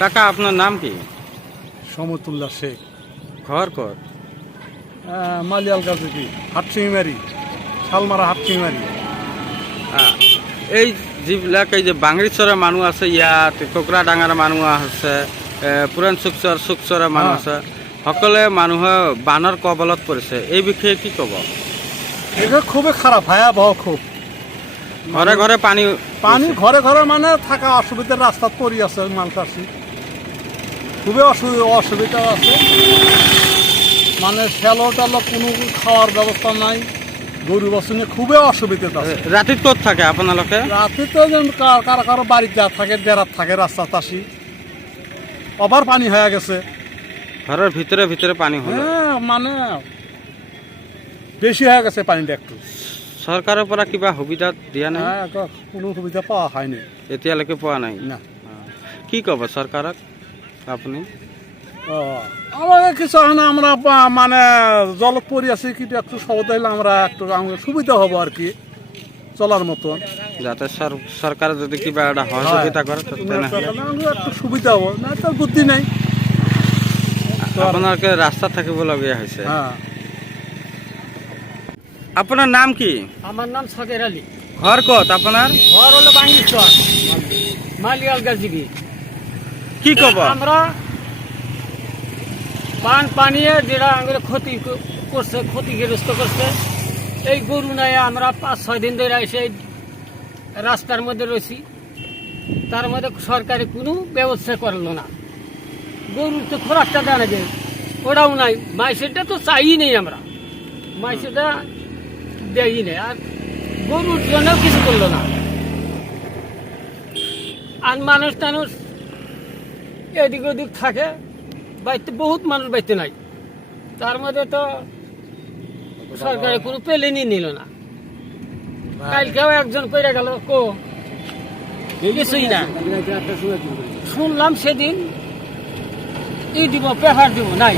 কাকা আপনার নাম কি? সমতুল্লাহ শেখ। ঘর কর মালিয়াল গাছে কি হাটচিংমারি, শালমারা হাটচিংমারি। এই যিবিলাক এই যে বাংৰিচৰৰ মানুহ আছে, ইয়াত কোকৰাডাঙাৰ মানুহ আছে, পুৰাণ চুকচৰৰ মানুহ আছে, সকলে মানুহে বানৰ কবলত পৰিছে। এই বিষয়ে কি ক'ব? এটা খুবই খারাপ, ভয়াবহ খুব। ঘৰে ঘৰে পানী পানি ঘরে ঘরে মানে থাকা অসুবিধার রাস্তা পড়ি আছে মানুষ আসি, খুবই অসুবিধা আছে। মানে শ্যালো টালো কোনো খাওয়ার ব্যবস্থা নাই, গরু বছর নিয়ে খুবই অসুবিধা আছে। ৰাতিত ক'ত থাকে আপোনালোকে? রাতে তো কারো কারো বাড়িতে থাকে, ডেরাত থাকে, রাস্তাত আসি। আবার পানি হয়ে গেছে, ঘরের ভিতরে ভিতরে পানী হল। মানে বেশি হয়ে গেছে পানিটা একটু। চৰকাৰৰ পৰা কিবা সুবিধা দিয়া নাই? কোনো সুবিধা পাওয়া হয়নি, এতিয়ালৈকে পোৱা নাই না। কি ক'ব চৰকাৰক আপুনি? আমাদের কিছু হয় না, আমরা মানে জলত পড়ে আছি, কিন্তু একটু সহজ হইলে আমরা একটু আমাদের সুবিধা হবো আর কি চলার মতন। যাতে সরকার যদি কিবা একটা সহযোগিতা করে আমাদের একটু সুবিধা হবো, না তার বুদ্ধি নাই। আপোনালোকে ৰাস্তাত থাকিবলগীয়া হৈছে। হ্যাঁ। আপনার নাম কি? আমার নাম সাদের আলী। ঘর কত আপনার? ঘর হলো বাঙ্গিচর, মালিয়াল গাজিবি। কি কব? আমরা পান পানিয়ে যেটা আমাদের ক্ষতি করছে, ক্ষতিগ্রস্ত করছে, এই গরু নাই আমরা 5-6 দিন ধরে এসে রাস্তার মধ্যে রয়েছি। তার মধ্যে সরকারি কোনো ব্যবস্থা করলো না। গরুর তো খোরাকটা দেয় না, যে ওটাও নাই। মাইসেরটা তো চাই নেই, আমরা মাইসেরটা দেয়ই নেই, আর গরুর জন্য কিছু করলো না। আর মানুষ টানুষ এদিক ওদিক থাকে, বাইতে বহুত মানুষ বাইতে নাই। তার মধ্যে তো সরকারে কোনো প্লেনই নিল না। কালকেও একজন কইরা গেল, কিছুই না। শুনলাম সেদিন দিব, পেপার দিব, নাই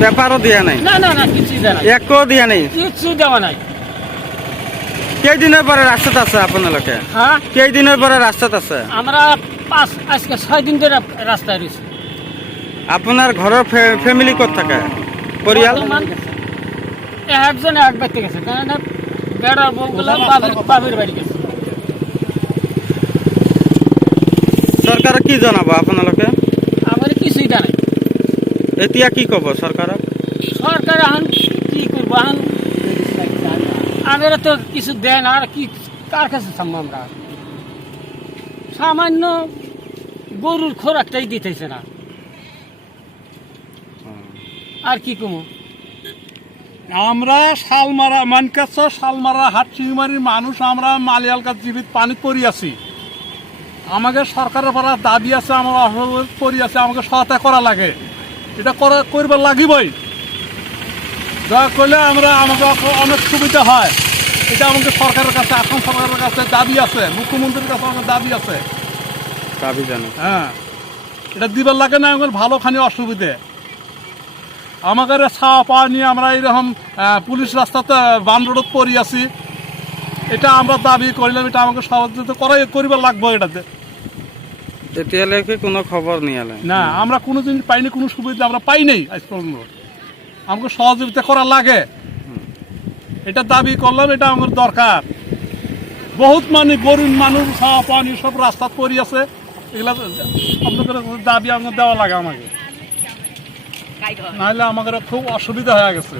পেপারও দিয়া নাই? না না না, কিছুই দেয় নাই, একো দিয়া নাই, কিছু দেওয়া নাই। কেইদিনের পরে রাস্তাত আছে আপনালোকে? হ্যাঁ, কেইদিনের পরে রাস্তাত আছে? আমরা আজকে 6 দিন ধরে রাস্তায় রয়েছি। আপনার ঘরের ফ্যামিলি কত থাকে, পরিয়াল? একজন এক বাড়িতে গেছে, কেন বেড়ার বউগুলো বাবির বাড়ি গেছে। সরকার কি জানাবো আপনালোকে? আমার কিছুই জানাই। এতিয়া কি কব সরকার? সরকার এখন কি করবো, এখন আমাদের তো কিছু দেয় না। আর কি কার কাছে থামবো আমরা? সামান্য গরুর খোরাকটাই দিতেছে না, আর কি কমো। আমরা শালমারা মানকাছর শালমারা হাটচিংমারির মানুষ, আমরা মালিয়াল গাছ জীবিত পানি পড়ি আছি। আমাকে সরকারের পরা দাবি আছে, আমরা পড়ি আছে, আমাকে সহায়তা করা লাগে, এটা করবার লাগিবই। দয়া করলে আমাকে অনেক সুবিধা হয়। এটা আমাকে সরকারের কাছে, আসাম সরকারের কাছে দাবি আছে, মুখ্যমন্ত্রীর কাছে আমার দাবি আছে। দাবি জানো? হ্যাঁ, এটা দিবার লাগে না, আমার ভালোখানি অসুবিধে। আমাদের ছাওয়া পাওয়া নিয়ে আমরা এইরকম পুলিশ রাস্তাতে বান রোডত পড়ি আছি। এটা আমরা দাবি করলাম, এটা আমাকে সহযোগিতা করিবার লাগবে। এটাতে এতিয়ালৈকে কোনো খবর নিয়ে না, আমরা কোনো জিনিস পাইনি, কোনো সুবিধা আমরা পাই নাই আজ পর্যন্ত। আমাকে সহযোগিতা করা লাগে, এটা দাবি করলাম, এটা আমার দরকার। বহুত মানে গরিব মানুষ ছাওয়া পানি সব রাস্তাত পড়ি আছে, এগুলা আপনাদের দাবি আমাকে দেওয়া লাগে আমাকে, নাহলে আমাদের খুব অসুবিধা হয়ে গেছে।